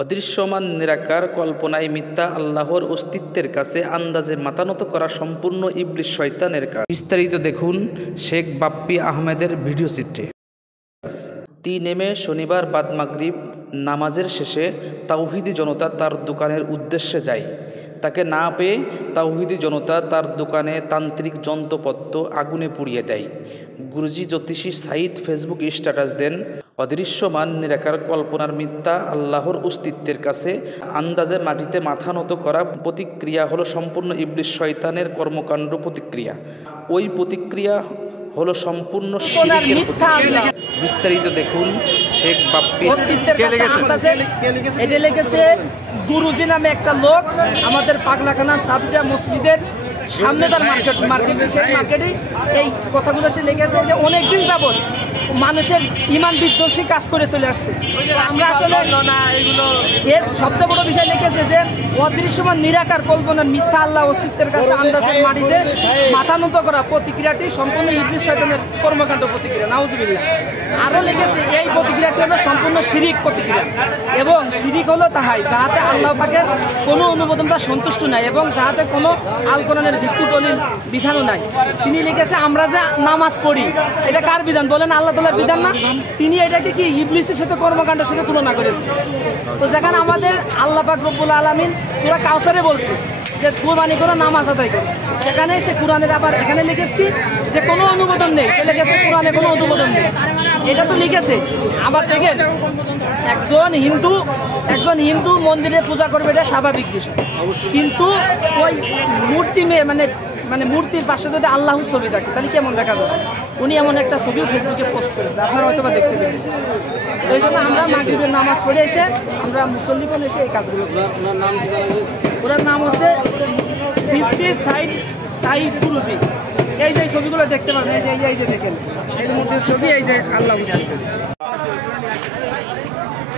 অদৃশ্যমান নিরাকার কল্পনায় মিথ্যা আল্লাহর অস্তিত্বের কাছে আন্দাজে মাথানত করা সম্পূর্ণ ইবলিস শয়তানের কাজ। বিস্তারিত দেখুন শেখ বাপ্পি আহমেদের ভিডিও চিত্রে। 3 মে শনিবার বাদ মাগরিব নামাজের শেষে তাওহিদি জনতা তার দোকানের উদ্দেশ্যে যায়। তাকে না পেয়ে তাওহিদি জনতা তার দোকানে তান্ত্রিক যন্ত্রপত্র আগুনে পুড়িয়ে দেয়। গুরুজি জ্যোতিষী সাইদ ফেসবুক স্ট্যাটাস দেন, অদৃশ্যমান নিরাকার কল্পনার মিথ্যা আল্লাহর অস্তিত্বের কাছে আন্দাজে মাটিতে মাথা নত করা প্রতিক্রিয়া হলো সম্পূর্ণ ইবলিস শয়তানের কর্মকাণ্ড প্রতিক্রিয়া। ওই প্রতিক্রিয়া হলো সম্পূর্ণ শিরকের প্রতিক্রিয়া। বিস্তারিত দেখুন শেখ বাপ্পি। এটা লিখেছে গুরুজি নামে একটা লোক, আমাদের পাগলাখানা সাবজা মসজিদের সামনে তার মার্কেটে এই কথাগুলো সে লিখেছে যে অনেকদিন যাবত মানুষের ইমান বিধ্বংসী কাজ করে চলে আসছে। আমরা আসলে এর সবচেয়ে বড় বিষয় লিখেছে যে অদৃশ্যমান নিরাকার কল্পনার মিথ্যা আল্লাহ অস্তিত্বের কাছে আন্দাজের মাটিতে মাথা নত করা প্রতিক্রিয়াটি সম্পূর্ণ ইবলিস শয়তানের কর্মকাণ্ড প্রতিক্রিয়া। নাউজুবিল্লাহ। আরও লিখেছে এই প্রতিক্রিয়াটি হলো সম্পূর্ণ শিরিক প্রতিক্রিয়া, এবং শিরিক হলো তাহাই যাহাতে আল্লাহ পাকের কোনো অনুমোদন বা সন্তুষ্ট নাই এবং যাহাতে কোনো আল কোরআনের ভিত্তি দলিল বিধানও নাই। তিনি লিখেছে আমরা যে নামাজ পড়ি এটা কার বিধান বলেন? আল্লাহ তাআলার বিধান না? তিনি এটাকে কি ইবলিসের সাথে কর্মকাণ্ডের সাথে তুলনা করেছে। তো যেখানে আমাদের আল্লাহ পাক রব্বুল আলামিন সূরা কাউসারে বলছে যে কুরবানি করো, নামাজ আদায় করো, সেখানে সে কোরআনের আবার এখানে লিখেছে কি যে কোনো অনুমোদন নেই, সে লিখেছে কোরআনে কোনো অনুমোদন নেই। এটা তো লিখেছে। আবার দেখেন একজন হিন্দু মন্দিরে পূজা করবে, এটা স্বাভাবিক বিষয়, কিন্তু ওই মূর্তি মানে মূর্তির পাশে যদি আল্লাহর ছবি থাকে তাহলে কেমন দেখা যাবে? উনি এমন একটা ছবি ফেসবুকে পোস্ট করেছে, আপনারা হয়তো বা দেখতে পেরেছেন। এই জন্য আমরা মাগরিবের নামাজ পড়ে এসে আমরা মুসল্লিগণ এসে এই কাজগুলো করেছি। ওনার নাম হচ্ছে সৃষ্টি সাইদ গুরুজি। এই যে ছবিগুলো দেখতে পাবেন, এই যে দেখেন এই মূর্তির ছবি, এই যে আল্লাহ।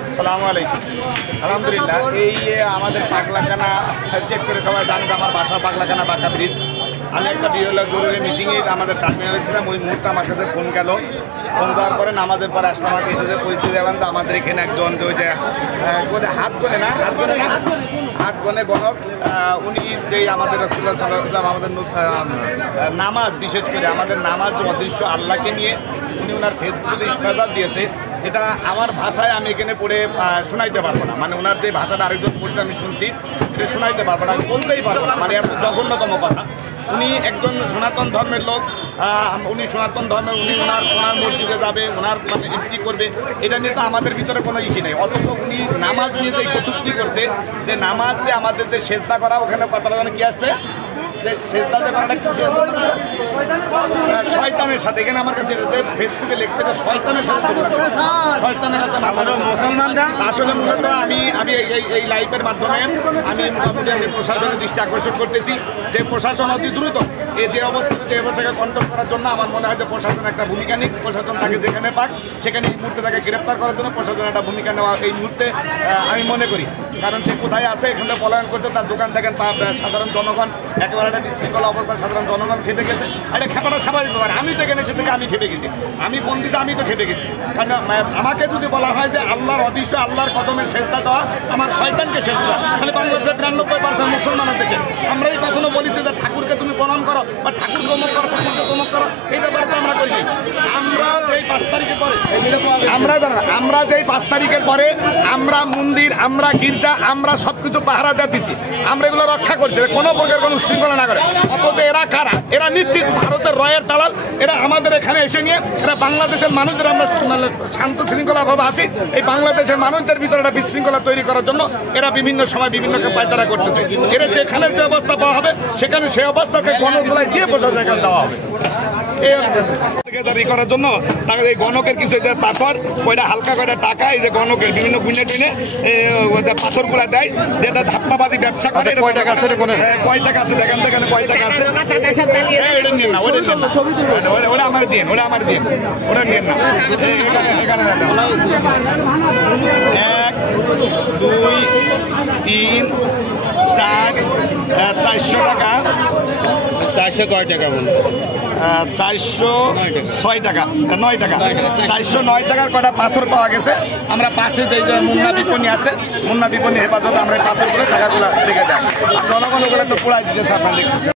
আসসালামু আলাইকুম। আলহামদুলিল্লাহ। এই আমাদের পাগলাখানা চেক করে সবাই জানেন, আমার বাসা পাগলাখানা বাঁকা ব্রিজ। আমি একটা জরুরি মিটিংয়ে আমাদের টার্মিনালে ছিলাম, ওই মুহূর্তে আমার কাছে ফোন গেল। ফোন যাওয়ার পরে নামাজের পরে আসলাম, আমাকে এসে পরিস্থিতি দেখলাম যে আমাদের এখানে একজন যে ওই যে হাত গনে গণক, উনি যেই আমাদের রাসূলুল্লাহ সাল্লাল্লাহু আলাইহি ওয়াসাল্লাম আমাদের নামাজ, বিশেষ করে আমাদের নামাজ অদৃশ্য আল্লাহকে নিয়ে উনি ওনার ফেসবুকে স্ট্যাটাস দিয়েছে। এটা আমার ভাষায় আমি এখানে পড়ে শোনাইতে পারবো না, মানে ওনার যে ভাষাটা আরেকজন পড়ছে আমি শুনছি, এটা শোনাইতে পারবো না, আমি বলতেই পারবো না, মানে এত জঘন্যতম কথা। উনি একজন সনাতন ধর্মের লোক, উনি সনাতন ধর্মের, উনি ওনার মসজিদে যাবে, ওনার মানে ইফতি করবে, এটা নিয়ে তো আমাদের ভিতরে কোনো ইস্যু নেই। অথচ উনি নামাজ নিয়ে যে কটূক্তি করছে, যে নামাজ যে আমাদের যে সেজদা করা, ওখানে কথাটা যেন কি আসছে যে সেজদা যে করাটা শয়তানের সাথে, এখানে আমার কাছে ফেসবুকে লিখছে যে শয়তানের সাথে শয়তানের কাছে মুসলমানরা। আসলে মূলত আমি এই লাইভের মাধ্যমে আমি মোটামুটি আমি প্রশাসনের দৃষ্টি আকর্ষণ করতেছি যে প্রশাসন অতি দ্রুত এই যে অবস্থাকে কন্ট্রোল করার জন্য আমার মনে হয় যে প্রশাসন একটা ভূমিকা নিক। প্রশাসন তাকে যেখানে পাক সেখানে এই মুহূর্তে তাকে গ্রেপ্তার করার জন্য প্রশাসন একটা ভূমিকা নেওয়া এই মুহূর্তে আমি মনে করি। কারণ সে কোথায় আছে, এখানে পলায়ন করছে, তার দোকান দেখেন, সাধারণ জনগণ একেবারে একটা বিশৃঙ্খলা অবস্থা, সাধারণ জনগণ খেপে গেছে। এটা খেপাটা স্বাভাবিক ব্যাপার। আমি তো এখানে এসে থেকে আমি খেপে গেছি, আমি ফোন দিয়েছি, আমি তো খেপে গেছি। কারণ আমাকে যদি বলা হয় যে আল্লাহর অদৃশ্য আল্লাহর কদমের সেজদা দেওয়া আমার শয়তানকে সেজদা, তাহলে বাংলাদেশের 93% মুসলমানের দেশে আমরাই কখনো বলেছি যে ঠাকুরকে তুমি প্রণাম করো বা ঠাকুরকে অমুক করো, ঠাকুরকে তমুক করো, এই ব্যাপারটা আমরা করি। আমরা যেই 5 তারিখের পরে যেই 5 তারিখের পরে আমরা মন্দির, আমরা গির্জা, আমরা সবকিছু পাহারা দিয়ে দিচ্ছি, আমরা এগুলো রক্ষা করছি, কোনো প্রকার কোনো শৃঙ্খলা না করে। অথচ এরা কারা? এরা নিশ্চিত ভারতের রয়ের দালাল। এরা আমাদের এখানে এসে নিয়ে এরা বাংলাদেশের মানুষদের, আমরা শান্ত শৃঙ্খলাভাবে আছি, এই বাংলাদেশের মানুষদের ভিতরে একটা বিশৃঙ্খলা তৈরি করার জন্য এরা বিভিন্ন সময় বিভিন্ন পায়তারা করতেছে। এরা যেখানে যে অবস্থা পাওয়া হবে সেখানে সেই অবস্থাকে গণগুলায় গিয়ে প্রশাসনের কাছে দেওয়া হবে। করার জন্য তাকে এই গণকের কিছু যে পাথর, কয়টা হালকা কয়টা টাকা, এই যে গণকের বিভিন্ন গুনে টুনে পাথর গুলা দেয়, যেটা ধাপ্পাবাজি ব্যবসা করে। কয় টাকা আছে দেখেন, দেখেন কয় টাকা আছে, ওটা নিন না, ওটা আমার দিন, ওটা নিন না। এখানে 1 2 3 4 400 টাকা। 400 কয় টাকা বলুন? 406 টাকা 9 টাকা 409 টাকার কটা পাথর পাওয়া গেছে। আমরা পাশে যে মুন্না বিপণী আছে, মুন্না বিপণী হেফাজতে আমরা পাথরগুলো টাকাগুলো দেখে যাই। জনগণ ওগুলো তো পুরাই দিতেছে, আপনারা দেখতেছেন।